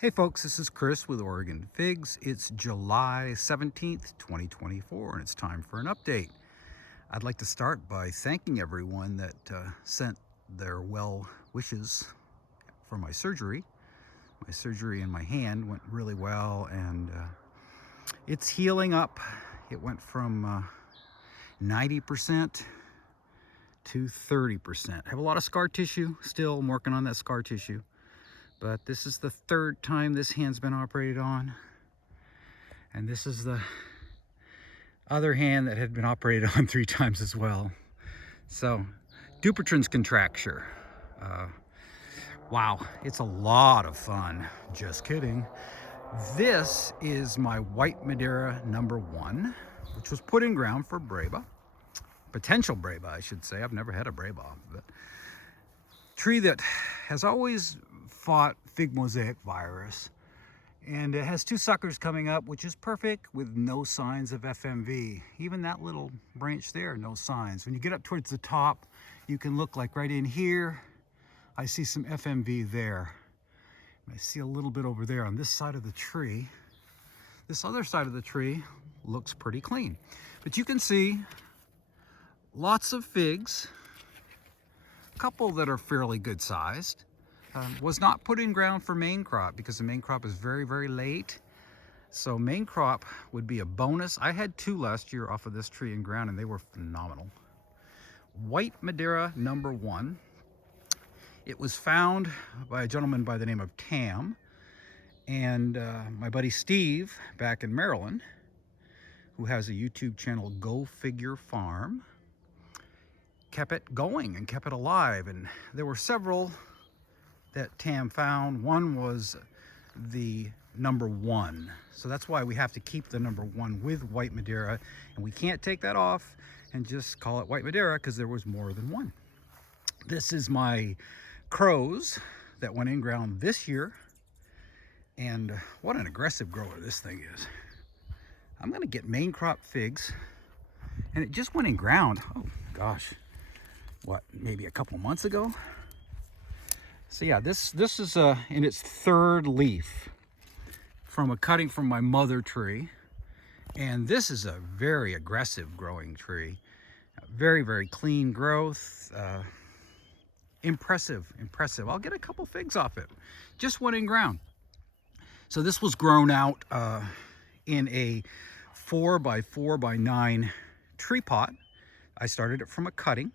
Hey folks, this is Chris with Oregon Figs. It's July 17th, 2024, and it's time for an update. I'd like to start by thanking everyone that sent their well wishes for my surgery. My surgery in my hand went really well, and it's healing up. It went from 90% to 30%. I have a lot of scar tissue still. I'm working on that scar tissue. But this is the third time this hand's been operated on. And this is the other hand that had been operated on 3 times as well. So, Dupuytren's contracture. Wow, it's a lot of fun. Just kidding. This is my white Madeira #1, which was put in ground for Breba. Potential Breba, I should say. I've never had a Breba off of it. Tree that has always fought fig mosaic virus, and it has 2 suckers coming up, which is perfect, with no signs of FMV. Even that little branch there, no signs. When you get up towards the top, you can look like right in here. I see some FMV there. I see a little bit over there on this side of the tree. This other side of the tree looks pretty clean, but you can see lots of figs, a couple that are fairly good sized. Was not put in ground for main crop because the main crop is very, very late. So main crop would be a bonus. I had 2 last year off of this tree in ground, and they were phenomenal. White Madeira #1. It was found by a gentleman by the name of Tam, and my buddy Steve back in Maryland, who has a YouTube channel, Go Figure Farm, kept it going and kept it alive. And there were several that Tam found. One was the #1. So that's why we have to keep the #1 with white Madeira, and we can't take that off and just call it white Madeira because there was more than one. This is my crows that went in ground this year, and what an aggressive grower this thing is. I'm gonna get main crop figs, and it just went in ground, oh gosh, what, maybe a couple months ago. So yeah, this is in its 3rd leaf from a cutting from my mother tree. And this is a very aggressive growing tree. Very, very clean growth. Impressive. I'll get a couple figs off it. Just went in ground. So this was grown out in a 4x4x9 tree pot. I started it from a cutting.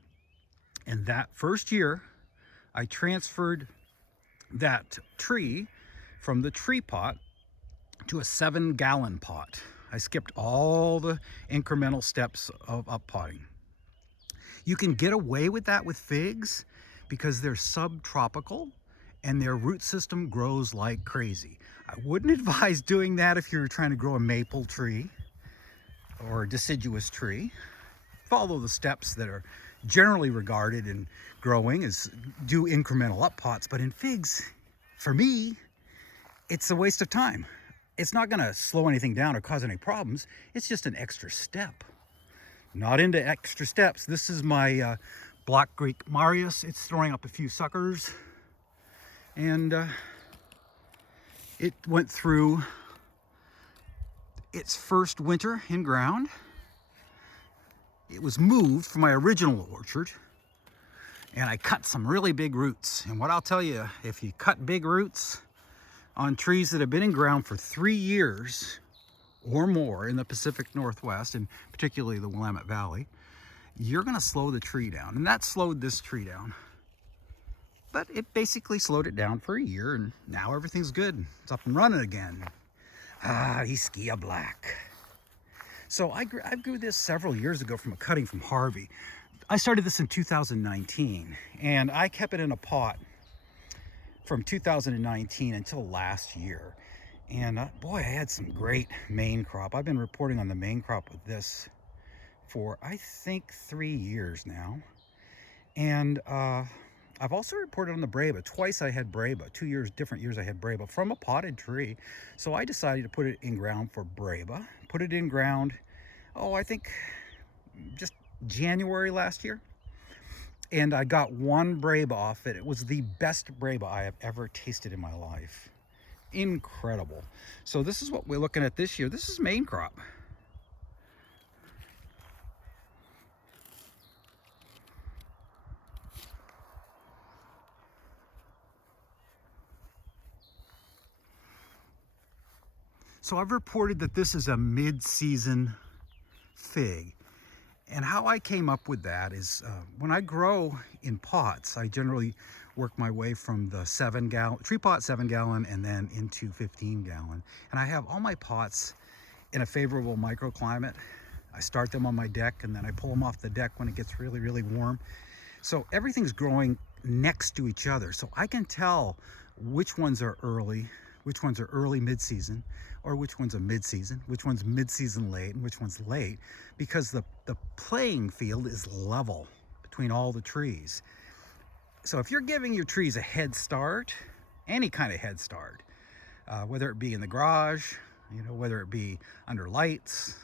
And that first year, I transferred that tree from the tree pot to a 7-gallon pot. I skipped all the incremental steps of up potting. You can get away with that with figs because they're subtropical and their root system grows like crazy. I wouldn't advise doing that if you're trying to grow a maple tree or a deciduous tree. Follow the steps that are generally regarded in growing as do incremental up pots. But in figs, for me, it's a waste of time. It's not gonna slow anything down or cause any problems. It's just an extra step. Not into extra steps. This is my Black Greek Marius. It's throwing up a few suckers. And it went through its first winter in ground. It was moved from my original orchard, and I cut some really big roots. And what I'll tell you, if you cut big roots on trees that have been in ground for 3 years or more in the Pacific Northwest, and particularly the Willamette Valley, you're gonna slow the tree down. And that slowed this tree down. But it basically slowed it down for a year, and now everything's good. It's up and running again. Ischia Black. So I grew this several years ago from a cutting from Harvey. I started this in 2019, and I kept it in a pot from 2019 until last year. And boy, I had some great main crop. I've been reporting on the main crop with this for, I think, 3 years now. And I've also reported on the Breba. Twice I had Breba, 2 years, different years I had Breba from a potted tree. So I decided to put it in ground for Breba. Put it in ground, I think just January last year. And I got 1 Breba off it. It was the best Breba I have ever tasted in my life. incredible. So this is what we're looking at this year. This is main crop. So I've reported that this is a mid-season fig. And how I came up with that is when I grow in pots, I generally work my way from the 7-gallon, tree pot 7-gallon, and then into 15-gallon. And I have all my pots in a favorable microclimate. I start them on my deck and then I pull them off the deck when it gets really, really warm. So everything's growing next to each other. So I can tell which ones are early, mid-season, or which one's a mid-season, which one's mid-season late, and which one's late, because the playing field is level between all the trees. So if you're giving your trees a head start, any kind of head start, whether it be in the garage, whether it be under lights,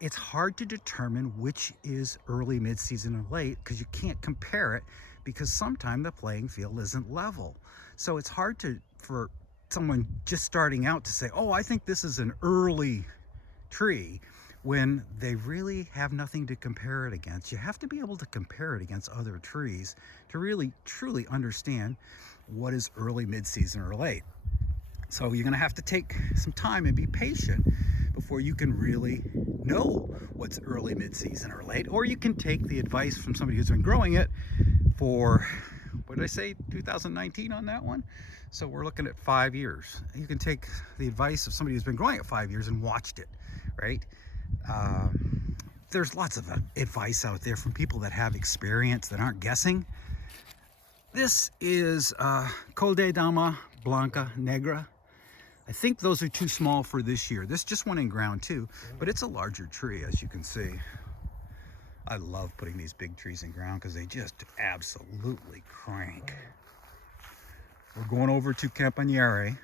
it's hard to determine which is early, mid-season, or late, because you can't compare it, because sometimes the playing field isn't level. So it's hard for someone just starting out to say, oh, I think this is an early tree, when they really have nothing to compare it against. You have to be able to compare it against other trees to really truly understand what is early, mid-season, or late. So you're going to have to take some time and be patient before you can really know what's early, mid-season, or late. Or you can take the advice from somebody who's been growing it for, what did I say, 2019 on that one? So we're looking at 5 years. You can take the advice of somebody who's been growing it 5 years and watched it, right? There's lots of advice out there from people that have experience, that aren't guessing. This is Col de Dama Blanca Negra. I think those are too small for this year. This just went in ground too, but it's a larger tree, as you can see. I love putting these big trees in ground because they just absolutely crank. We're going over to Campaniere.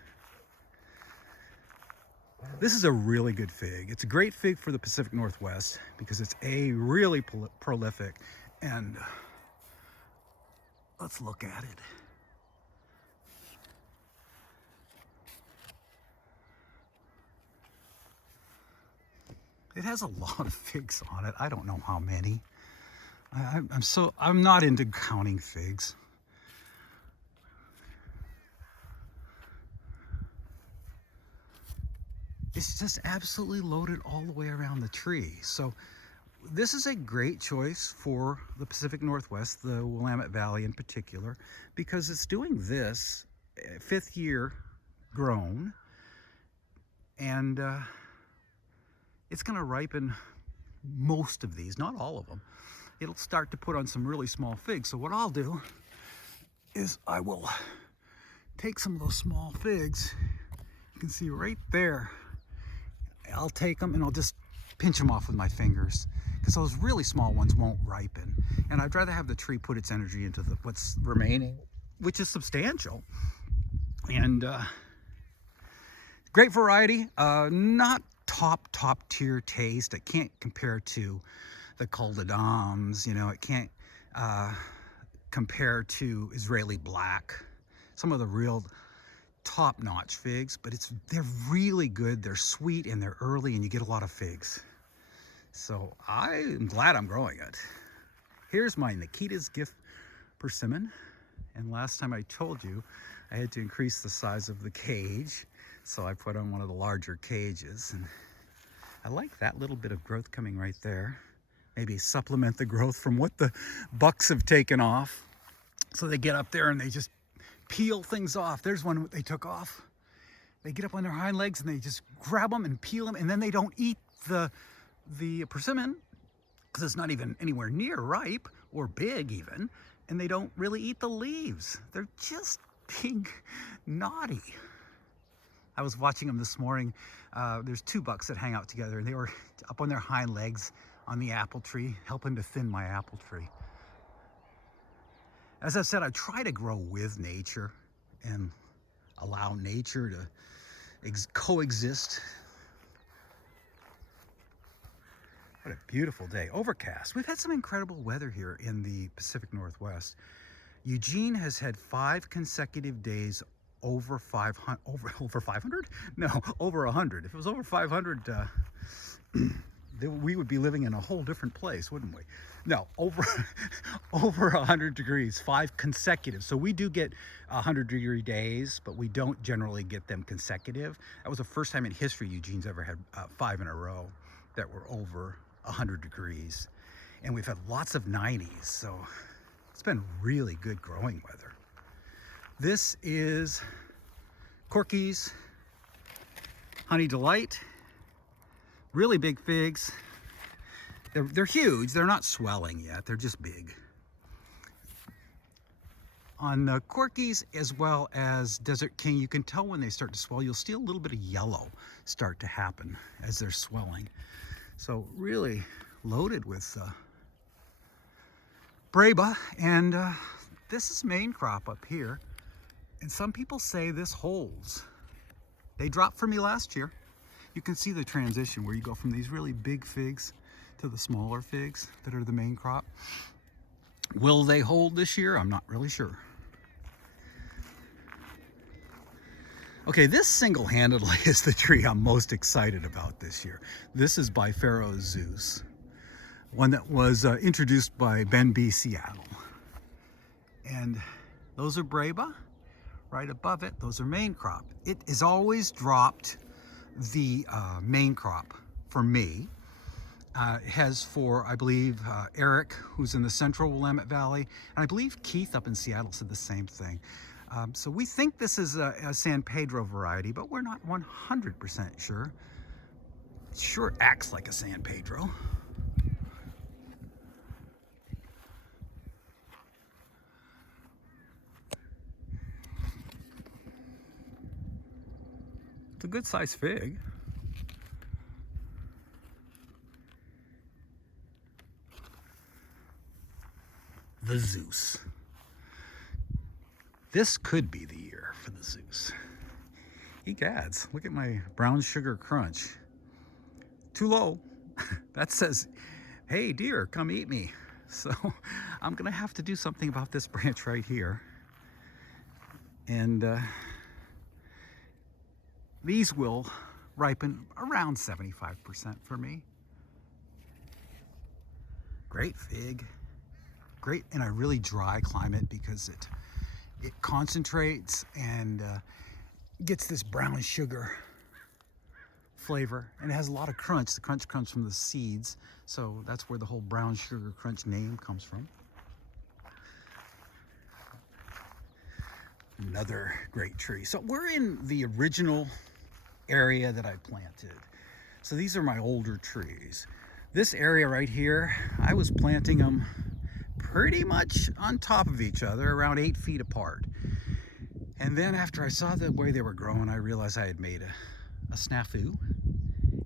This is a really good fig. It's a great fig for the Pacific Northwest because it's really prolific. And let's look at it. It has a lot of figs on it. I don't know how many. I'm not into counting figs. It's just absolutely loaded all the way around the tree. So this is a great choice for the Pacific Northwest, the Willamette Valley in particular, because it's doing this 5th year grown, and it's going to ripen most of these, not all of them. It'll start to put on some really small figs. So what I'll do is I will take some of those small figs. You can see right there. I'll take them and I'll just pinch them off with my fingers, because those really small ones won't ripen. And I'd rather have the tree put its energy into what's remaining, which is substantial. And great variety, not top tier taste. It can't compare to the Col de Dames, it can't compare to Israeli Black, some of the real top-notch figs, but they're really good. They're sweet and they're early, and you get a lot of figs. So I'm glad I'm growing it. Here's my Nikita's Gift persimmon. And last time I told you I had to increase the size of the cage, so I put on one of the larger cages. And I like that little bit of growth coming right there. Maybe supplement the growth from what the bucks have taken off. So they get up there and they just peel things off. There's one they took off. They get up on their hind legs and they just grab them and peel them, and then they don't eat the persimmon because it's not even anywhere near ripe or big even, and they don't really eat the leaves. They're just being naughty. I was watching them this morning. There's 2 bucks that hang out together, and they were up on their hind legs on the apple tree, helping to thin my apple tree. As I said, I try to grow with nature and allow nature to coexist. What a beautiful day. Overcast. We've had some incredible weather here in the Pacific Northwest. Eugene has had 5 consecutive days over 500, over 500? No, over 100. If it was over 500, we would be living in a whole different place, wouldn't we? No, over over 100 degrees, 5 consecutive. So we do get 100-degree days, but we don't generally get them consecutive. That was the first time in history Eugene's ever had 5 in a row that were over 100 degrees. And we've had lots of 90s, so it's been really good growing weather. This is Corky's Honey Delight. Really big figs. They're huge. They're not swelling yet. They're just big. On Corky's as well as Desert King, you can tell when they start to swell. You'll see a little bit of yellow start to happen as they're swelling. So really loaded with Breba. And this is main crop up here. And some people say this holds. They dropped for me last year. You can see the transition where you go from these really big figs to the smaller figs that are the main crop. Will they hold this year? I'm not really sure. Okay, this single-handedly is the tree I'm most excited about this year. This is by Pharaoh Zeus, one that was introduced by Ben B. Seattle. And those are Breba. Right above it, those are main crop. It is always dropped the main crop for me. It has for, I believe, Eric, who's in the central Willamette Valley, and I believe Keith up in Seattle said the same thing. So we think this is a San Pedro variety, but we're not 100% sure. It sure acts like a San Pedro. It's a good sized fig. The Zeus. This could be the year for the Zeus. Egads, look at my brown sugar crunch. Too low. That says, hey deer, come eat me. So I'm gonna have to do something about this branch right here. And these will ripen around 75% for me. Great fig. Great in a really dry climate because it concentrates and gets this brown sugar flavor, and it has a lot of crunch. The crunch comes from the seeds, so that's where the whole brown sugar crunch name comes from. Another great tree. So we're in the original area that I planted. So these are my older trees. This area right here, I was planting them pretty much on top of each other, around 8 feet apart. And then after I saw the way they were growing, I realized I had made a snafu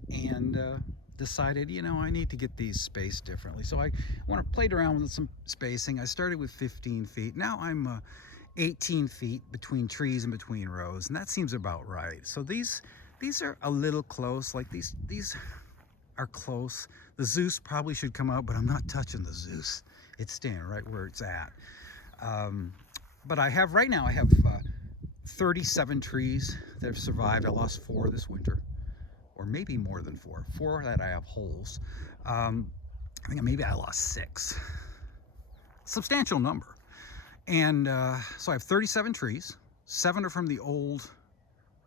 and decided, you know, I need to get these spaced differently. So when I played around with some spacing, I started with 15 feet. Now I'm 18 feet between trees and between rows, and that seems about right. So these are a little close, like these are close. The Zeus probably should come out, but I'm not touching the Zeus. It's staying right where it's at. But right now I have 37 trees that have survived. I lost 4 this winter, or maybe more than 4. 4 that I have holes. I think maybe I lost 6. Substantial number. And so I have 37 trees. 7 are from the old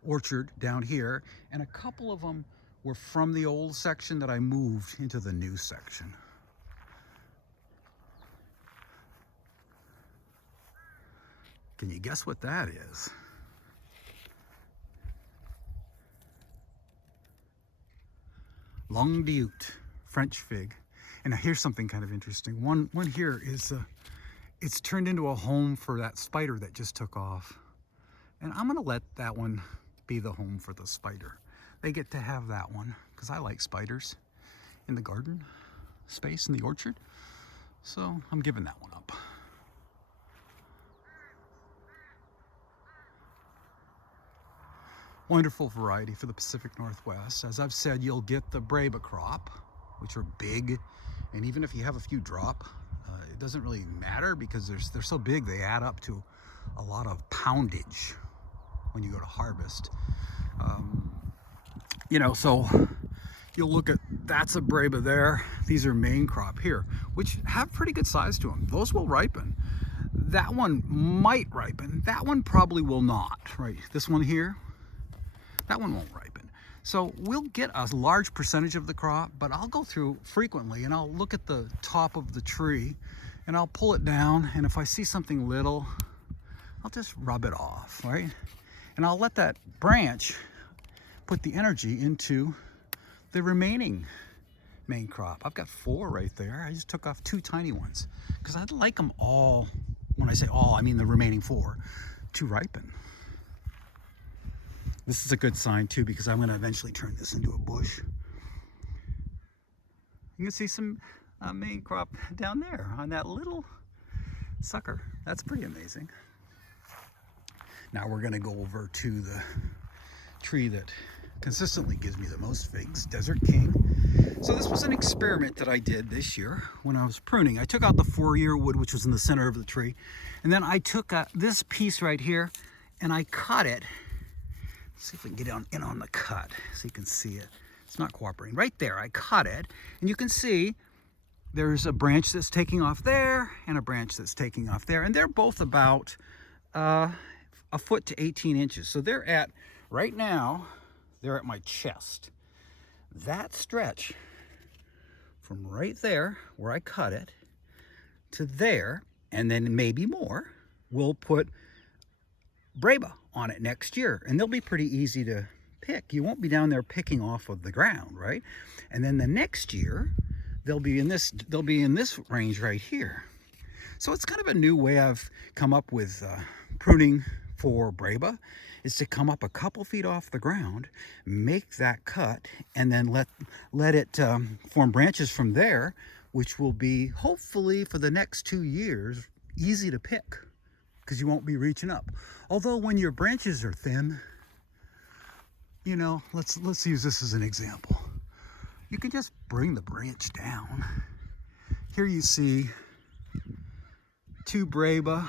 orchard down here, and a couple of them were from the old section that I moved into the new section. Can you guess what that is? Longue d'Ute, French fig. And now here's something kind of interesting. One here is, it's turned into a home for that spider that just took off. And I'm gonna let that one be the home for the spider. They get to have that one, because I like spiders in the garden space, in the orchard. So I'm giving that one up. Wonderful variety for the Pacific Northwest. As I've said, you'll get the Breba crop, which are big, and even if you have a few drop, it doesn't really matter because they're so big they add up to a lot of poundage. when you go to harvest. You know, so you'll look at, that's a Breba there. These are main crop here, which have pretty good size to them. Those will ripen. That one might ripen. That one probably will not, right? This one here, that one won't ripen. So we'll get a large percentage of the crop, but I'll go through frequently and I'll look at the top of the tree and I'll pull it down. And if I see something little, I'll just rub it off, right? And I'll let that branch put the energy into the remaining main crop. I've got 4 right there. I just took off 2 tiny ones because I'd like them all, when I say all, I mean the remaining 4, to ripen. This is a good sign too, because I'm going to eventually turn this into a bush. You can see some main crop down there on that little sucker. That's pretty amazing. Now we're going to go over to the tree that consistently gives me the most figs, Desert King. So this was an experiment that I did this year when I was pruning. I took out the 4-year wood, which was in the center of the tree, and then I took this piece right here and I cut it. Let's see if we can get in on the cut so you can see it. It's not cooperating. Right there, I cut it, and you can see there's a branch that's taking off there and a branch that's taking off there, and they're both about a foot to 18 inches. So they're at, right now, they're at my chest. That stretch from right there where I cut it to there, and then maybe more, we'll put Breba on it next year, and they'll be pretty easy to pick. You won't be down there picking off of the ground, right? And then the next year they'll be in this range right here. So it's kind of a new way I've come up with pruning for Breba, is to come up a couple feet off the ground, make that cut, and then let it form branches from there, which will be, hopefully for the next 2 years, easy to pick, because you won't be reaching up. Although when your branches are thin, you know, let's use this as an example. You can just bring the branch down. Here you see 2 Breba.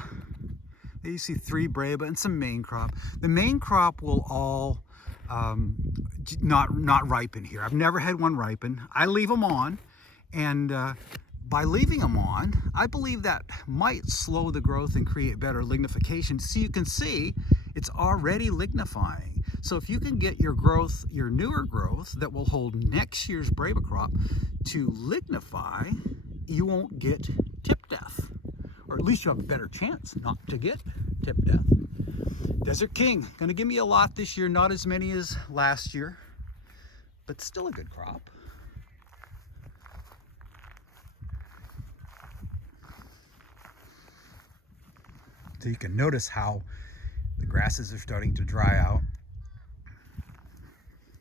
There you see 3 Breba and some main crop. The main crop will all not ripen here. I've never had one ripen. I leave them on, and by leaving them on, I believe that might slow the growth and create better lignification. So you can see it's already lignifying. So if you can get your growth, your newer growth that will hold next year's Breba crop to lignify, you won't get tip death. Or at least you have a better chance not to get tip death. Desert King, gonna give me a lot this year, not as many as last year, but still a good crop. So you can notice how the grasses are starting to dry out.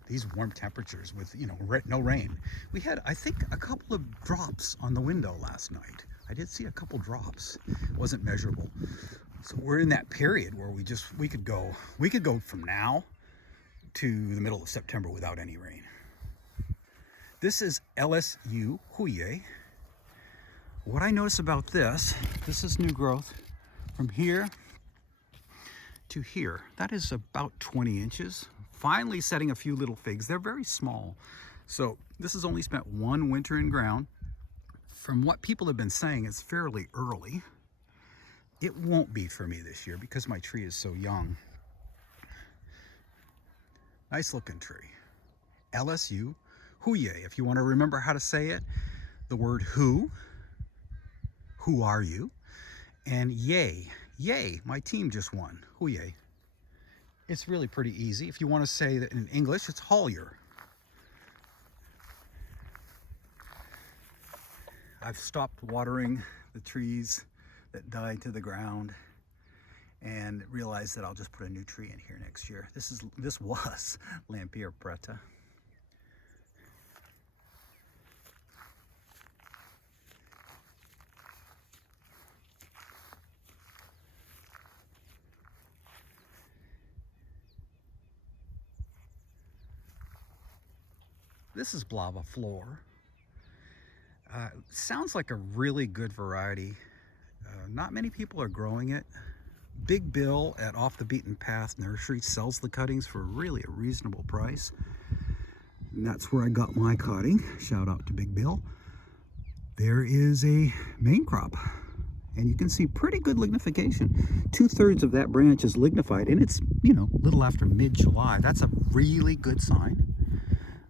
These warm temperatures with, you know, no rain. We had, I think, a couple of drops on the window last night. I did see a couple drops. It wasn't measurable. So we're in that period where we could go from now to the middle of September without any rain. This is LSU Huye. What I notice about this is new growth from here to here. That is about 20 inches. Finally setting a few little figs. They're very small. So this has only spent 1 winter in ground. From what people have been saying, it's fairly early. It won't be for me this year because my tree is so young. Nice looking tree. LSU Huye. If you want to remember how to say it, the word who are you? And yay, yay, my team just won. Huye. It's really pretty easy. If you want to say that in English, it's Hollier. I've stopped watering the trees that died to the ground and realized that I'll just put a new tree in here next year. This was Lampia preta. This is Blava Flor. Sounds like a really good variety. Not many people are growing it. Big Bill at Off the Beaten Path Nursery sells the cuttings for really a reasonable price. And that's where I got my cutting. Shout out to Big Bill. There is a main crop, and you can see pretty good lignification. 2/3 of that branch is lignified, and it's, you know, a little after mid-July. That's a really good sign.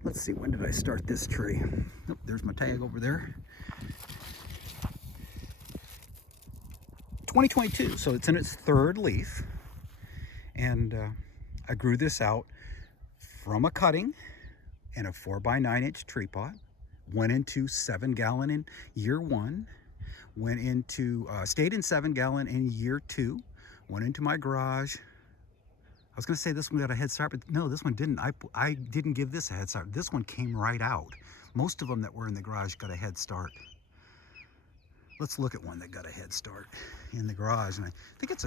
Let's see, when did I start this tree? Oh, there's my tag over there. 2022, so it's in its 3rd leaf. And I grew this out from a cutting in a 4x9-inch tree pot. Went into 7-gallon in year 1. Went into, stayed in 7-gallon in year 2. Went into my garage. I was gonna say this one got a head start, but no, this one didn't. I didn't give this a head start. This one came right out. Most of them that were in the garage got a head start. Let's look at one that got a head start in the garage, and I think it's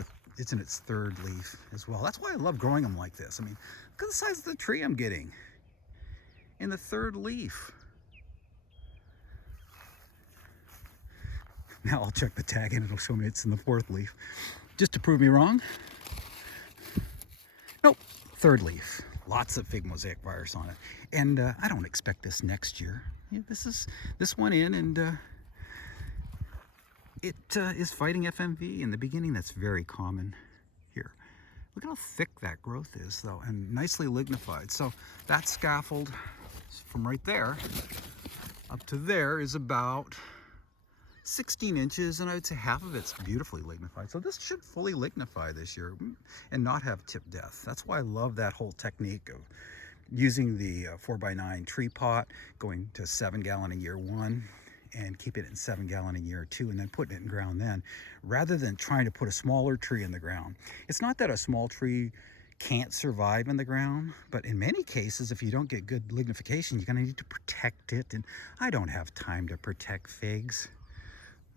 in its 3rd leaf as well. That's why I love growing them like this. I mean, look at the size of the tree I'm getting in the 3rd leaf. Now I'll check the tag and it'll show me it's in the 4th leaf, just to prove me wrong. Nope, 3rd leaf. Lots of fig mosaic virus on it, and I don't expect this next year. Yeah, this one in, and it is fighting FMV in the beginning. That's very common here. Look at how thick that growth is, though, and nicely lignified. So that scaffold from right there up to there is about 16 inches, and I would say half of it's beautifully lignified. So this should fully lignify this year and not have tip death. That's why I love that whole technique of using the 4x9 tree pot, going to 7-gallon in year 1, and keep it in 7-gallon in year 2, and then putting it in ground then, rather than trying to put a smaller tree in the ground. It's not that a small tree can't survive in the ground, but in many cases, if you don't get good lignification, you're gonna need to protect it, and I don't have time to protect figs.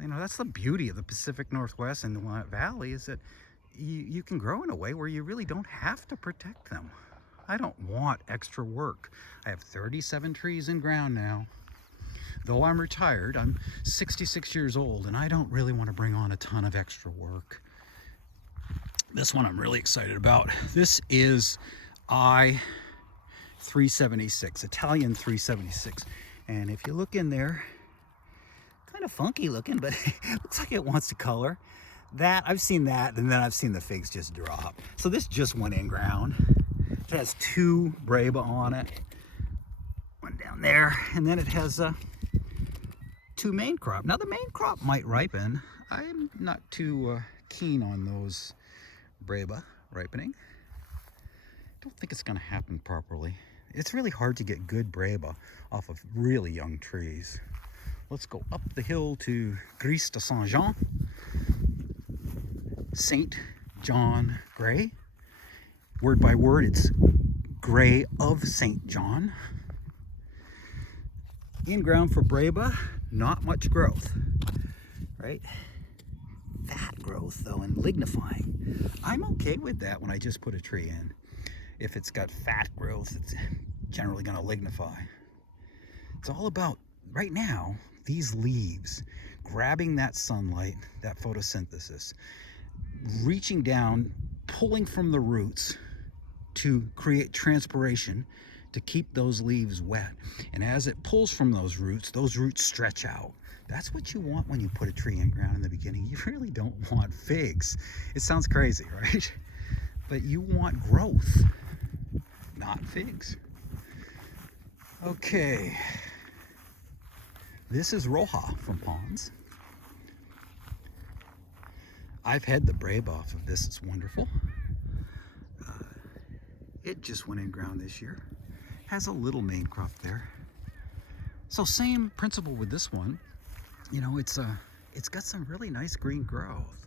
You know, that's the beauty of the Pacific Northwest and the Willamette Valley, is that you can grow in a way where you really don't have to protect them. I don't want extra work. I have 37 trees in ground now. Though I'm retired, I'm 66 years old, and I don't really want to bring on a ton of extra work. This one I'm really excited about. This is I-376, Italian 376. And if you look in there, kind of funky looking, but it looks like it wants to color. That, I've seen that, and then I've seen the figs just drop. So this just went in ground. It has 2 Breba on it. One down there, and then it has 2 main crop. Now the main crop might ripen. I'm not too keen on those Breba ripening. Don't think it's gonna happen properly. It's really hard to get good Breba off of really young trees. Let's go up the hill to Gris de Saint-Jean. St. John Gray. Word by word, it's Gray of St. John. In ground for Breba, not much growth, right? Fat growth though, and lignifying. I'm okay with that when I just put a tree in. If it's got fat growth, it's generally gonna lignify. It's all about, right now, these leaves grabbing that sunlight, that photosynthesis, reaching down, pulling from the roots to create transpiration to keep those leaves wet. And as it pulls from those roots stretch out. That's what you want when you put a tree in ground in the beginning. You really don't want figs. It sounds crazy, right? But you want growth, not figs. Okay. This is Roja from Ponds. I've had the Breba off of this. It's wonderful. It just went in ground this year. Has a little main crop there. So same principle with this one. You know, it's got some really nice green growth.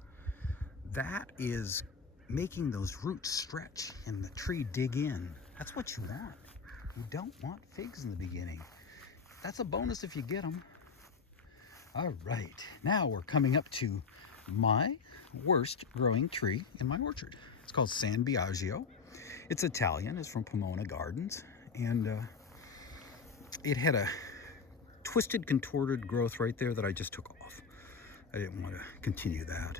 That is making those roots stretch and the tree dig in. That's what you want. You don't want figs in the beginning. That's a bonus if you get them. All right, now we're coming up to my worst growing tree in my orchard. It's called San Biagio. It's Italian, it's from Pomona Gardens, and it had a twisted, contorted growth right there that I just took off. I didn't want to continue that.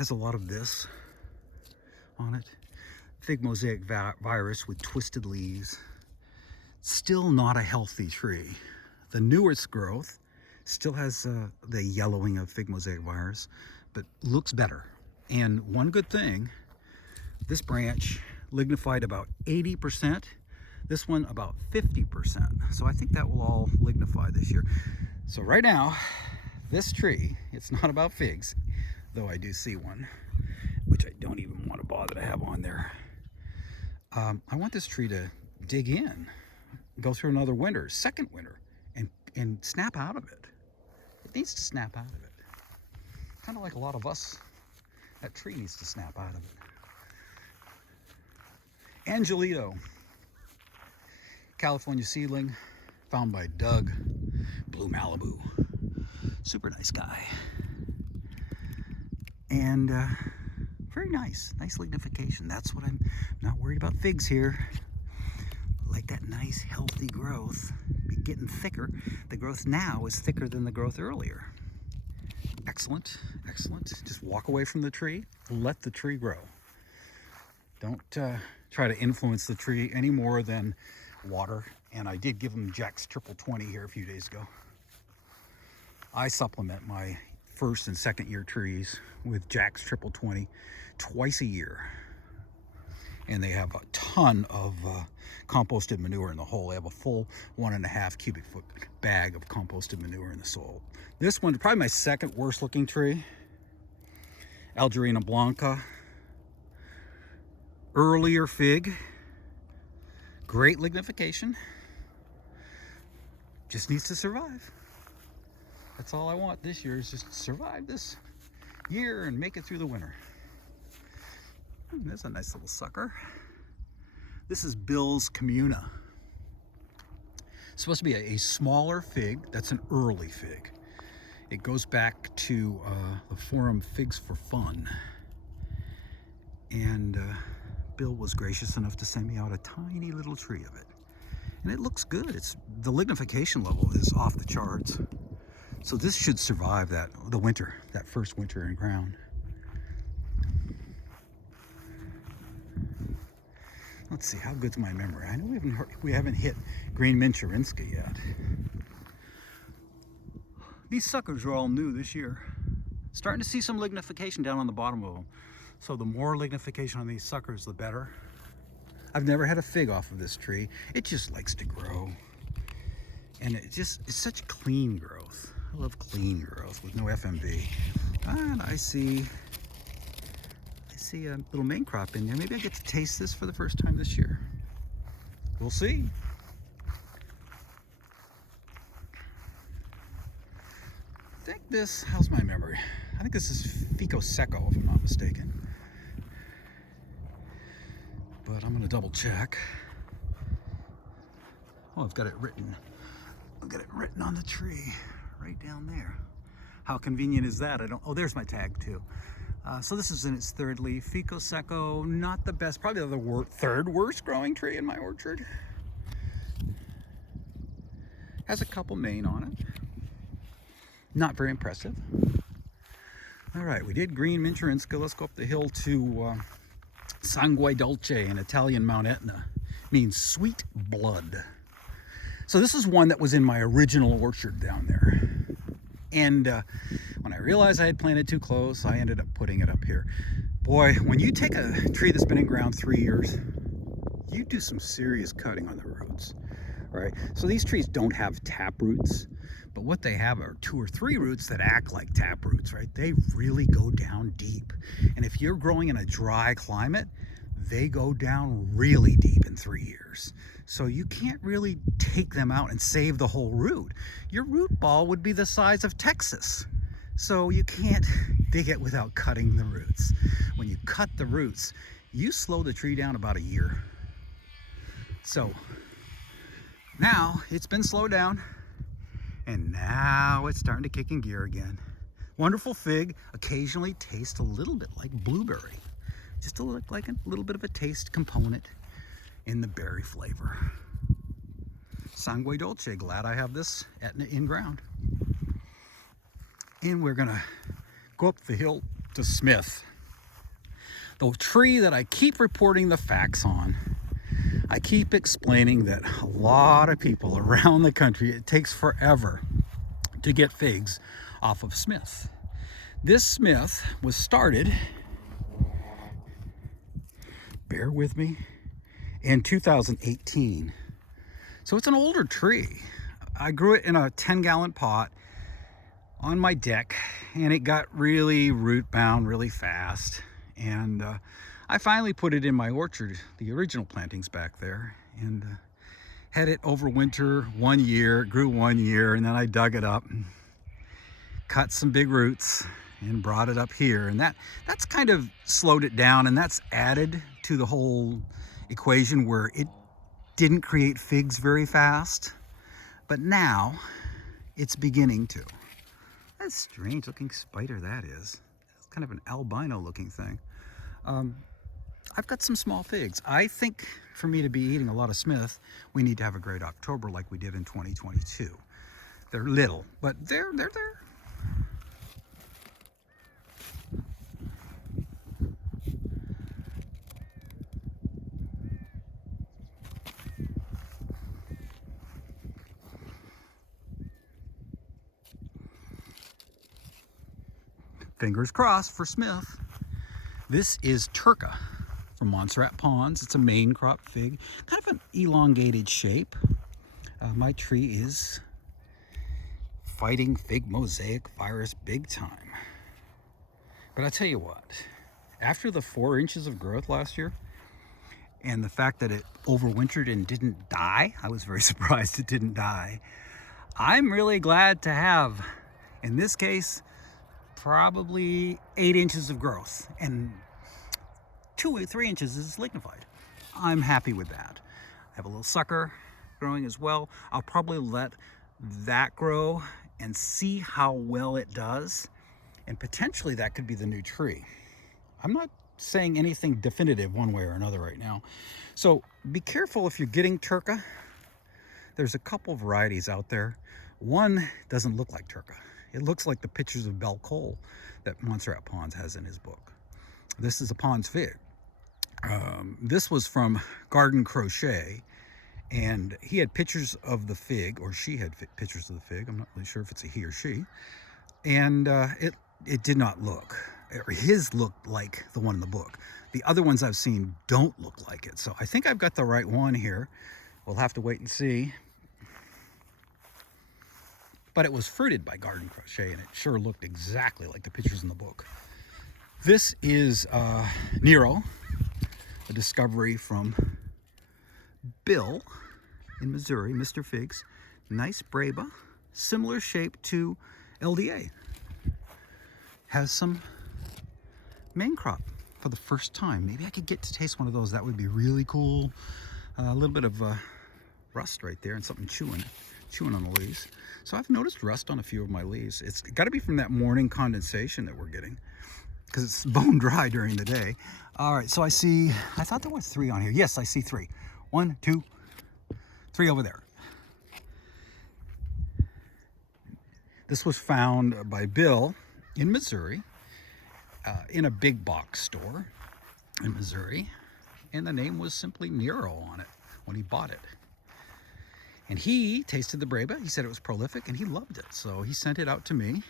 Has a lot of this on it. Fig mosaic virus with twisted leaves. Still not a healthy tree. The newest growth still has the yellowing of fig mosaic virus, but looks better. And one good thing, this branch lignified about 80%, this one about 50%. So I think that will all lignify this year. So right now, this tree, it's not about figs, though I do see one, which I don't even want to bother to have on there. I want this tree to dig in, go through another winter, second winter, and snap out of it. It needs to snap out of it. Kind of like a lot of us, that tree needs to snap out of it. Angelito, California seedling, found by Doug, Blue Malibu. Super nice guy. And very nice lignification. That's what I'm not worried about figs here. I like that nice healthy growth, getting thicker. The growth now is thicker than the growth earlier. Excellent, excellent. Just walk away from the tree, let the tree grow. Don't try to influence the tree any more than water. And I did give him Jack's Triple 20 here a few days ago. I supplement my first and second year trees with Jack's Triple 20 twice a year. And they have a ton of composted manure in the hole. They have a full 1.5 cubic foot bag of composted manure in the soil. This one, probably my second worst looking tree. Algerina Blanca. Earlier fig. Great lignification. Just needs to survive. That's all I want this year, is just to survive this year and make it through the winter. There's a nice little sucker. This is Bill's Communa. It's supposed to be a smaller fig. That's an early fig. It goes back to the forum Figs for Fun. And Bill was gracious enough to send me out a tiny little tree of it. And it looks good. The lignification level is off the charts. So this should survive the winter, that first winter in ground. Let's see, how good's my memory? I know we haven't hit Green Mincherinska yet. These suckers are all new this year. Starting to see some lignification down on the bottom of them. So the more lignification on these suckers, the better. I've never had a fig off of this tree. It just likes to grow. And it's such clean growth. I love clean growth with no FMB. And I see a little main crop in there. Maybe I get to taste this for the first time this year. We'll see. I think this, how's my memory? I think this is Fico Secco, if I'm not mistaken. But I'm gonna double check. Oh, I've got it written. I've got it written on the tree, right down there. How convenient is that? Oh, there's my tag too. So this is in its third leaf. Fico Secco, not the best, probably the third worst growing tree in my orchard. Has a couple main on it. Not very impressive. All right, we did Green Mincherinska. Let's go up the hill to Sangue Dolce, in Italian Mount Etna. Means sweet blood. So this is one that was in my original orchard down there. And when I realized I had planted too close, I ended up putting it up here. Boy, when you take a tree that's been in ground 3 years, you do some serious cutting on the roots, right? So these trees don't have tap roots, but what they have are 2 or 3 roots that act like tap roots, right? They really go down deep. And if you're growing in a dry climate, they go down really deep in 3 years. So you can't really take them out and save the whole root. Your root ball would be the size of Texas. So you can't dig it without cutting the roots. When you cut the roots, you slow the tree down about a year. So now it's been slowed down, and now it's starting to kick in gear again. Wonderful fig, occasionally tastes a little bit like blueberry. Just to look like a little bit of a taste component in the berry flavor. Sangue Dolce, glad I have this Etna in ground. And we're gonna go up the hill to Smith. The tree that I keep reporting the facts on. I keep explaining that a lot of people around the country, it takes forever to get figs off of Smith. This Smith was started, bear with me, in 2018. So it's an older tree. I grew it in a 10-gallon pot on my deck, and it got really root bound really fast. And I finally put it in my orchard, the original plantings back there, and had it over winter 1 year. It grew 1 year, and then I dug it up and cut some big roots and brought it up here. And that's kind of slowed it down, and that's added to the whole equation where it didn't create figs very fast. But now it's beginning to. That's a strange looking spider that is. It's kind of an albino looking thing. I've got some small figs. I think for me to be eating a lot of Smith, we need to have a great October like we did in 2022. They're little, but they're there. Fingers crossed for Smith. This is Turka from Montserrat Ponds. It's a main crop fig, kind of an elongated shape. My tree is fighting fig mosaic virus big time. But I tell you what, after the 4 inches of growth last year, and the fact that it overwintered and didn't die, I was very surprised it didn't die. I'm really glad to have, in this case, probably 8 inches of growth, and 2 or 3 inches is lignified. I'm happy with that. I have a little sucker growing as well. I'll probably let that grow and see how well it does, and potentially that could be the new tree. I'm not saying anything definitive one way or another right now. So be careful if you're getting Turka. There's a couple varieties out there. One doesn't look like Turka. It looks like the pictures of Belle Cole that Montserrat Ponds has in his book. This is a Ponds fig. This was from Garden Crochet, and he had pictures of the fig, or she had pictures of the fig. I'm not really sure if it's a he or she. And it did not look, or his looked like the one in the book. The other ones I've seen don't look like it. So I think I've got the right one here. We'll have to wait and see. But it was fruited by Garden Crochet, and it sure looked exactly like the pictures in the book. This is Nero, a discovery from Bill in Missouri, Mr. Figs. Nice Breba, similar shape to LDA. Has some main crop for the first time. Maybe I could get to taste one of those. That would be really cool. A little bit of rust right there and something chewing on the leaves. So I've noticed rust on a few of my leaves. It's got to be from that morning condensation that we're getting, because it's bone dry during the day. All right, so I thought there were 3 on here. Yes, I see 3. 1, 2, 3 over there. This was found by Bill in Missouri, in a big box store in Missouri, and the name was simply Nero on it when he bought it. And he tasted the Breba. He said it was prolific, and he loved it. So he sent it out to me,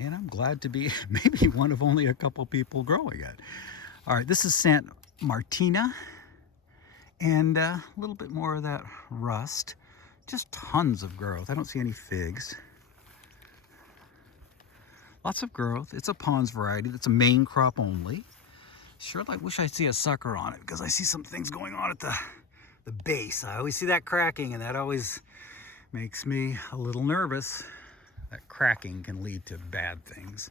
and I'm glad to be maybe one of only a couple people growing it. All right, this is Sant Martina, and a little bit more of that rust. Just tons of growth. I don't see any figs. Lots of growth. It's a Ponds variety. That's a main crop only. Sure, I wish I'd see a sucker on it, because I see some things going on at the base. I always see that cracking, and that always makes me a little nervous. That cracking can lead to bad things.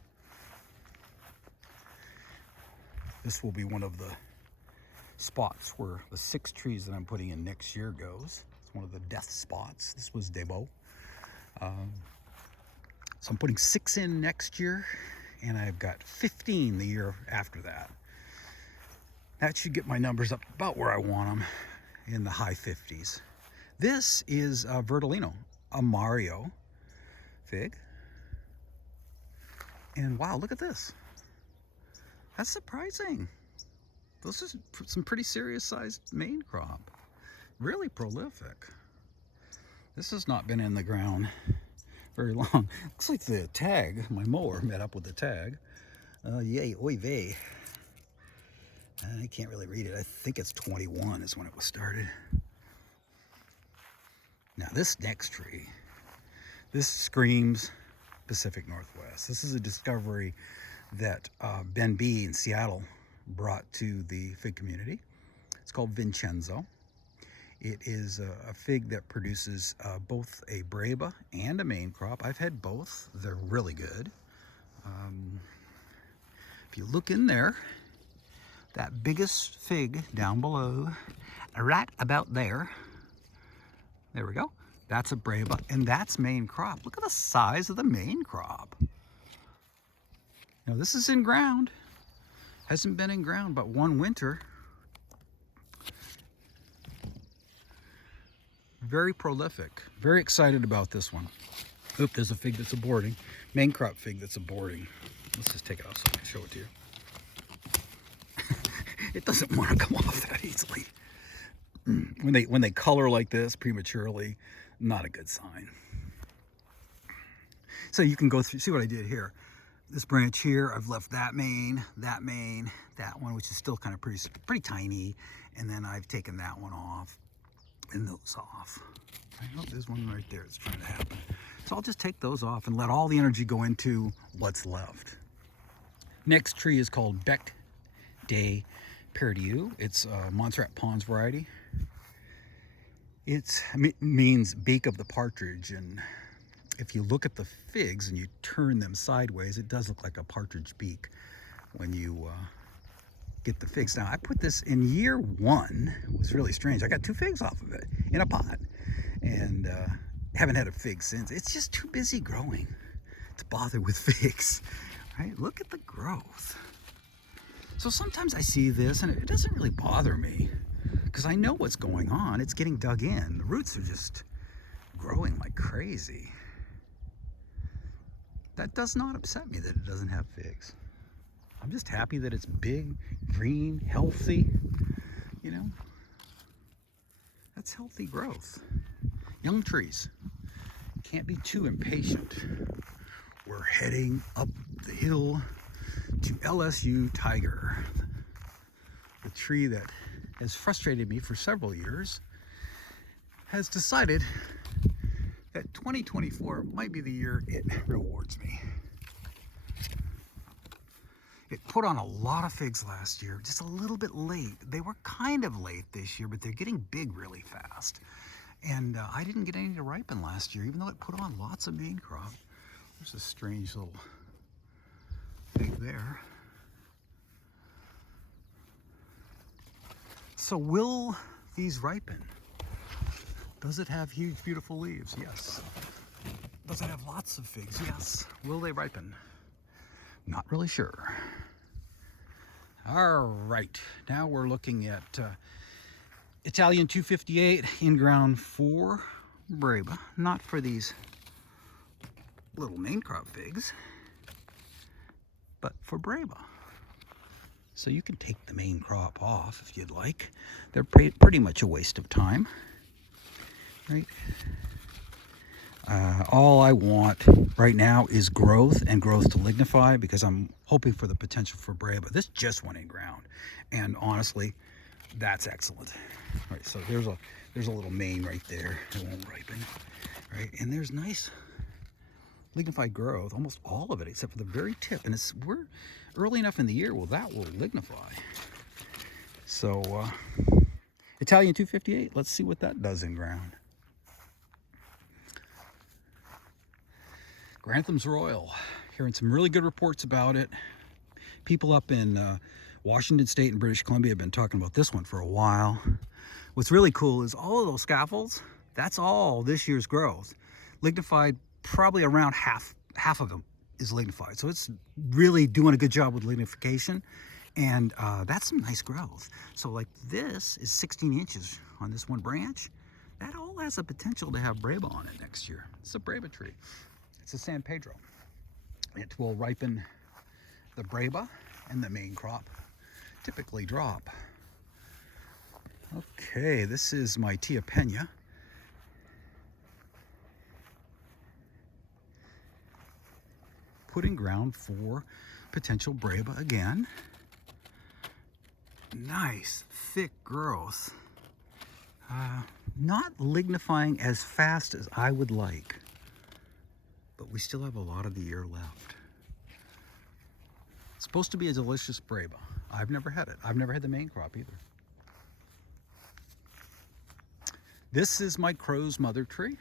This will be one of the spots where the 6 trees that I'm putting in next year goes. It's one of the death spots. This was Debo. So I'm putting 6 in next year, and I've got 15 the year after that. That should get my numbers up about where I want them, in the high 50s. This is Verdolino, a Mario fig. And wow, look at this. That's surprising. This is some pretty serious sized main crop. Really prolific. This has not been in the ground very long. Looks like the tag, my mower met up with the tag. Yay, oy vey. I can't really read it. I think it's 21 is when it was started. Now this next tree, this screams Pacific Northwest. This is a discovery that Ben B in Seattle brought to the fig community. It's called Vincenzo. It is a fig that produces both a Breba and a main crop. I've had both. They're really good. If you look in there, that biggest fig down below, right about there, there we go. That's a Breba, and that's main crop. Look at the size of the main crop. Now this is in ground. Hasn't been in ground but one winter. Very prolific. Very excited about this one. Oop, there's a fig that's aborting. Main crop fig that's aborting. Let's just take it off so I can show it to you. It doesn't want to come off that easily. When they color like this prematurely, not a good sign. So you can go through, see what I did here. This branch here, I've left that main, that one, which is still kind of pretty tiny, and then I've taken that one off and those off. Oh, there's one right there that's trying to happen. So I'll just take those off and let all the energy go into what's left. Next tree is called Bec de Perdue. It's a Montserrat Pons variety. It means beak of the partridge, and if you look at the figs and you turn them sideways, it does look like a partridge beak when you get the figs. Now, I put this in year one. It was really strange. I got 2 figs off of it in a pot, and haven't had a fig since. It's just too busy growing to bother with figs, right? Look at the growth. So sometimes I see this and it doesn't really bother me because I know what's going on. It's getting dug in. The roots are just growing like crazy. That does not upset me that it doesn't have figs. I'm just happy that it's big, green, healthy, you know. That's healthy growth. Young trees. Can't be too impatient. We're heading up the hill to LSU Tiger, the tree that has frustrated me for several years, has decided that 2024 might be the year it rewards me. It put on a lot of figs last year, just a little bit late. They were kind of late this year, but they're getting big really fast. And I didn't get any to ripen last year, even though it put on lots of main crop. There's a strange little fig there. So will these ripen? Does it have huge, beautiful leaves? Yes. Does it have lots of figs? Yes. Will they ripen? Not really sure. All right, now we're looking at Italian 258 in ground for Breba, not for these little main crop figs, but for Breba. So you can take the main crop off if you'd like. They're pretty much a waste of time, right? All I want right now is growth and growth to lignify, because I'm hoping for the potential for Breba. This just went in ground, and honestly, that's excellent. All right, so there's a little main right there that won't ripen, right? And there's nice lignified growth, almost all of it except for the very tip. And we're early enough in the year, well, that will lignify. So Italian 258, let's see what that does in ground. Granthams Royal, hearing some really good reports about it. People up in Washington State and British Columbia have been talking about this one for a while. What's really cool is all of those scaffolds, that's all this year's growth. Lignified, probably around half of them is lignified. So it's really doing a good job with lignification, and that's some nice growth. So like this is 16 inches on this one branch. That all has the potential to have Breba on it next year. It's a Breba tree. It's a San Pedro. It will ripen the Breba and the main crop typically drop. Okay, this is my Tia Pena. Putting ground for potential Breba again. Nice, thick growth. Not lignifying as fast as I would like, but we still have a lot of the year left. It's supposed to be a delicious Breba. I've never had it. I've never had the main crop either. This is my Crow's mother tree.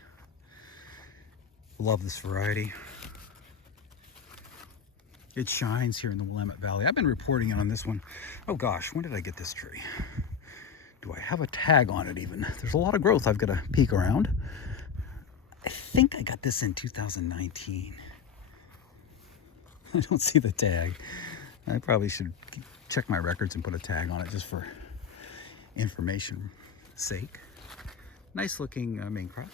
Love this variety. It shines here in the Willamette Valley. I've been reporting on this one. Oh gosh, when did I get this tree? Do I have a tag on it even? There's a lot of growth I've got to peek around. I think I got this in 2019. I don't see the tag. I probably should check my records and put a tag on it just for information sake. Nice looking main crop.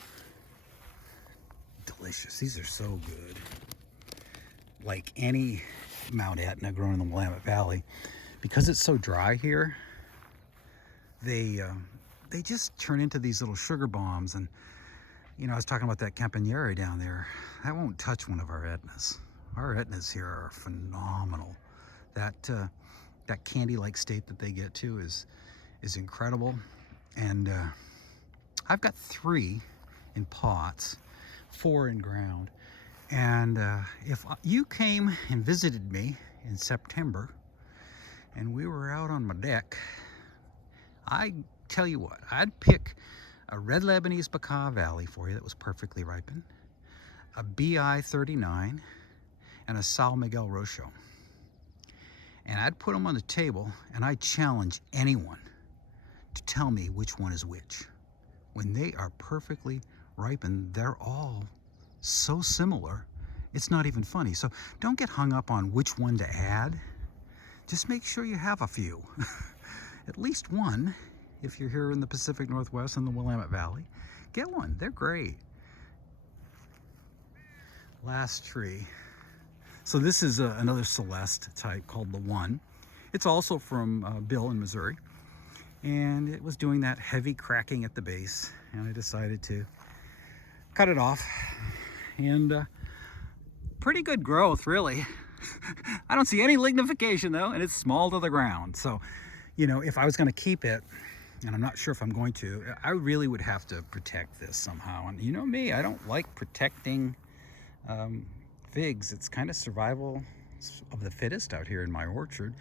Delicious. These are so good. Like any Mount Etna grown in the Willamette Valley, because it's so dry here, they just turn into these little sugar bombs. And you know, I was talking about that Campaniere down there. That won't touch one of our Etnas. Our Etnas here are phenomenal. That candy-like state that they get to is incredible. And I've got 3 in pots, 4 in ground. And if you came and visited me in September and we were out on my deck, I tell you what, I'd pick a red Lebanese Baca Valley for you that was perfectly ripened, a BI 39, and a Sal Miguel Rocho. And I'd put them on the table, and I'd challenge anyone to tell me which one is which. When they are perfectly ripened, they're all so similar, it's not even funny. So don't get hung up on which one to add. Just make sure you have a few. At least one. If you're here in the Pacific Northwest and the Willamette Valley, get one. They're great. Last tree. So this is another Celeste type called the One. It's also from Bill in Missouri. And it was doing that heavy cracking at the base. And I decided to cut it off. And pretty good growth, really. I don't see any lignification though, and it's small to the ground. So, you know, if I was going to keep it, and I'm not sure if I'm going to, I really would have to protect this somehow. And you know me, I don't like protecting figs. It's kind of survival of the fittest out here in my orchard.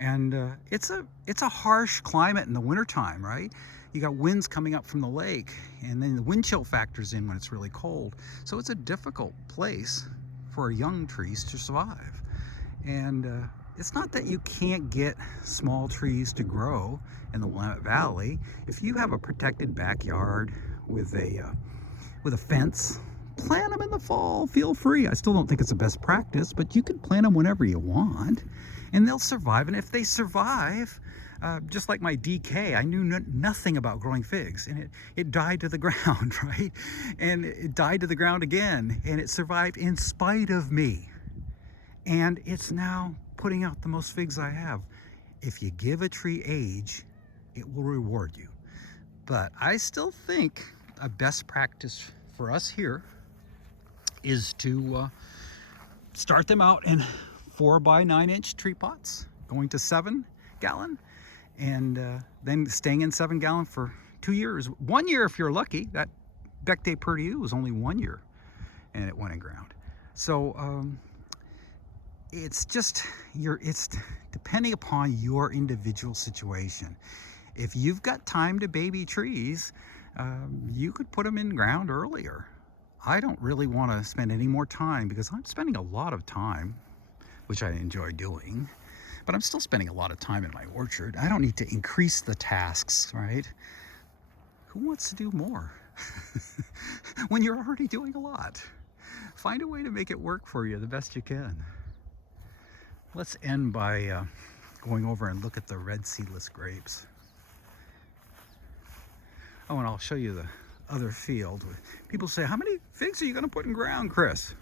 And it's a harsh climate in the wintertime, right? You got winds coming up from the lake, and then the wind chill factors in when it's really cold. So it's a difficult place for young trees to survive. And it's not that you can't get small trees to grow in the Willamette Valley. If you have a protected backyard with a fence, plant them in the fall, feel free. I still don't think it's the best practice, but you can plant them whenever you want, and they'll survive. And if they survive, just like my DK, I knew nothing about growing figs, and it died to the ground, right? And it died to the ground again, and it survived in spite of me. And it's now putting out the most figs I have. If you give a tree age, it will reward you. But I still think a best practice for us here is to start them out in 4 by 9 inch tree pots, going to 7 gallon, and then staying in 7 gallon for 2 years. 1 year if you're lucky. That Bec de Perdue was only 1 year, and it went in ground. So it's just it's depending upon your individual situation. If you've got time to baby trees, you could put them in ground earlier. I don't really want to spend any more time because I'm spending a lot of time, which I enjoy doing, but I'm still spending a lot of time in my orchard. I don't need to increase the tasks, right? Who wants to do more when you're already doing a lot? Find a way to make it work for you the best you can. Let's end by going over and look at the red seedless grapes. Oh, and I'll show you the other field. People say, how many figs are you going to put in ground, Chris?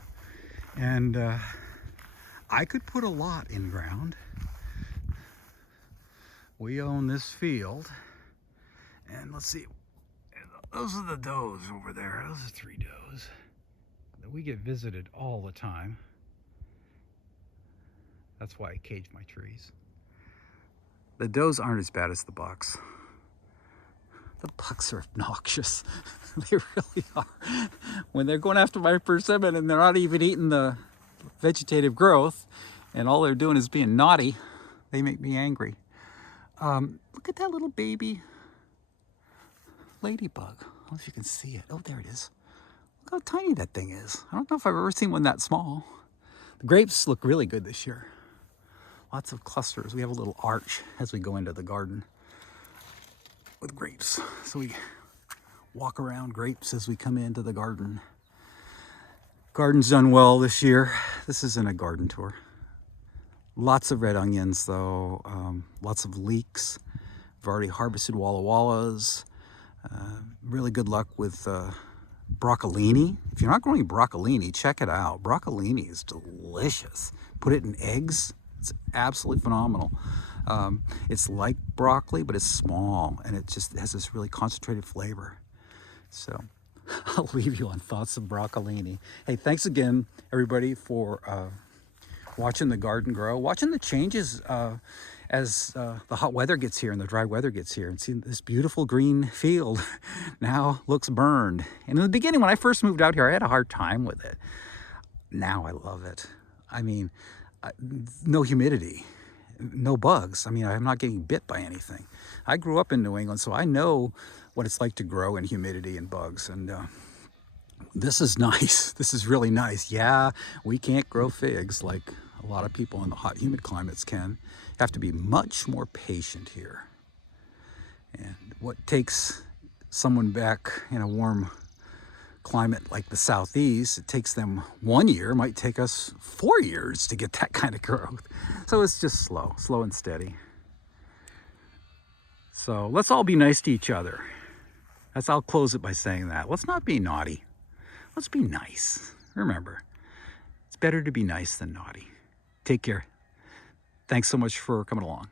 And I could put a lot in ground, We own this field. And let's see, those are the does over there. Those are 3 does. We get visited all the time. That's why I cage my trees. The does aren't as bad as the bucks. The bucks are obnoxious. They really are. When they're going after my persimmon and they're not even eating the vegetative growth and all they're doing is being naughty, they make me angry. Look at that little baby ladybug. I don't know if you can see it. Oh, there it is. Look how tiny that thing is. I don't know if I've ever seen one that small. The grapes look really good this year. Lots of clusters. We have a little arch as we go into the garden with grapes. So we walk around grapes as we come into the garden. Garden's done well this year. This isn't a garden tour. Lots of red onions though, lots of leeks. I've already harvested Walla Wallas. Really good luck with broccolini. If you're not growing broccolini, check it out. Broccolini is delicious. Put it in eggs. It's absolutely phenomenal. It's like broccoli, but it's small, and it just has this really concentrated flavor. So I'll leave you on thoughts of broccolini. Hey, thanks again, everybody, for watching the garden grow, watching the changes as the hot weather gets here and the dry weather gets here, and seeing this beautiful green field now looks burned. And in the beginning, when I first moved out here, I had a hard time with it. Now I love it. I mean, no humidity, no bugs. I mean, I'm not getting bit by anything. I grew up in New England, so I know what it's like to grow in humidity and bugs. And this is nice. This is really nice. Yeah, we can't grow figs like a lot of people in the hot, humid climates can. You have to be much more patient here. And what takes someone back in a warm climate like the Southeast, it takes them 1 year, might take us 4 years to get that kind of growth. So it's just slow and steady. So let's all be nice to each other. I'll close it by saying that. Let's not be naughty. Let's be nice. Remember, it's better to be nice than naughty. Take care. Thanks so much for coming along.